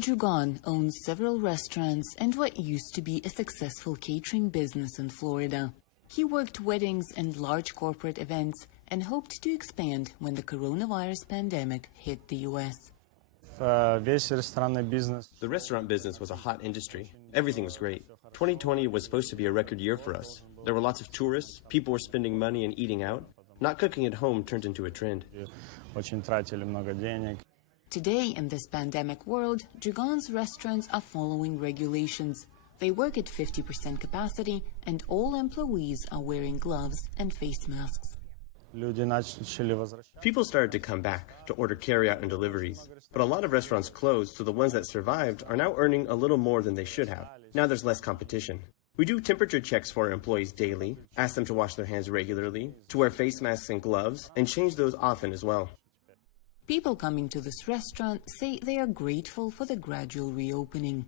Jugan owns several restaurants and what used to be a successful catering business in Florida. He worked weddings and large corporate events and hoped to expand when the coronavirus pandemic hit the U.S. The restaurant business was a hot industry. Everything was great. 2020 was supposed to be a record year for us. There were lots of tourists, people were spending money and eating out. Not cooking at home turned into a trend. Today, in this pandemic world, Jugan's restaurants are following regulations. They work at 50% capacity, and all employees are wearing gloves and face masks. People started to come back to order carry-out and deliveries. But a lot of restaurants closed, so the ones that survived are now earning a little more than they should have. Now there's less competition. We do temperature checks for our employees daily, ask them to wash their hands regularly, to wear face masks and gloves, and change those often as well. People coming to this restaurant say they are grateful for the gradual reopening.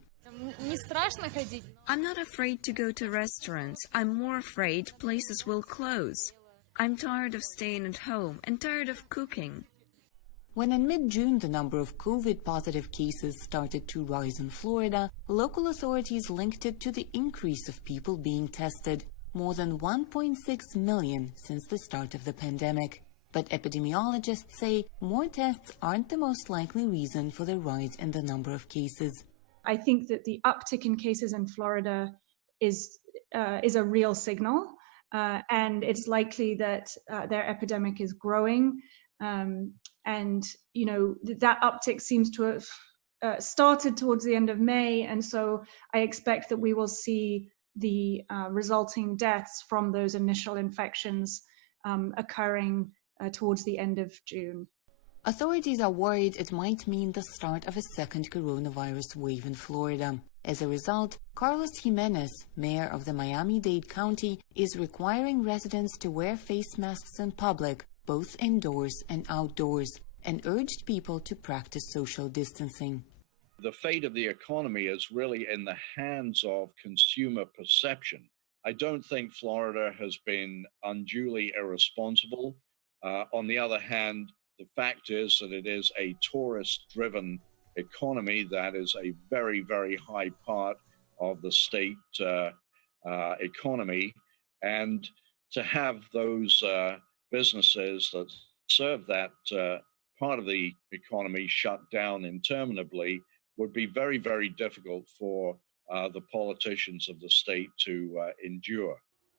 I'm not afraid to go to restaurants. I'm more afraid places will close. I'm tired of staying at home and tired of cooking. When in mid-June the number of COVID-positive cases started to rise in Florida, local authorities linked it to the increase of people being tested, more than 1.6 million since the start of the pandemic. But epidemiologists say more tests aren't the most likely reason for the rise in the number of cases. I think that the uptick in cases in Florida is a real signal, and it's likely that their epidemic is growing. And, you know, that uptick seems to have started towards the end of May. And so I expect that we will see the resulting deaths from those initial infections occurring towards the end of June. Authorities are worried it might mean the start of a second coronavirus wave in Florida. As a result, Carlos Jimenez, mayor of the Miami-Dade County, is requiring residents to wear face masks in public, both indoors and outdoors, and urged people to practice social distancing. The fate of the economy is really in the hands of consumer perception. I don't think Florida has been unduly irresponsible. On the other hand, the fact is that it is a tourist-driven economy that is a very, very high part of the state economy. And to have those businesses that serve that part of the economy shut down interminably would be very, very difficult for the politicians of the state to endure.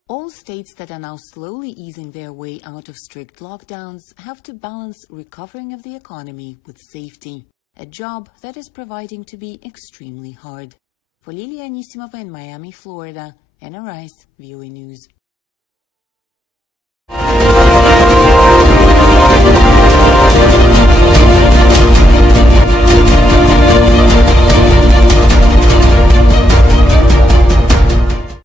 All states that are now slowly easing their way out of strict lockdowns have to balance recovering of the economy with safety, a job that is proving to be extremely hard. For Liliya Anisimova in Miami, Florida, Anna Rice, VOA News.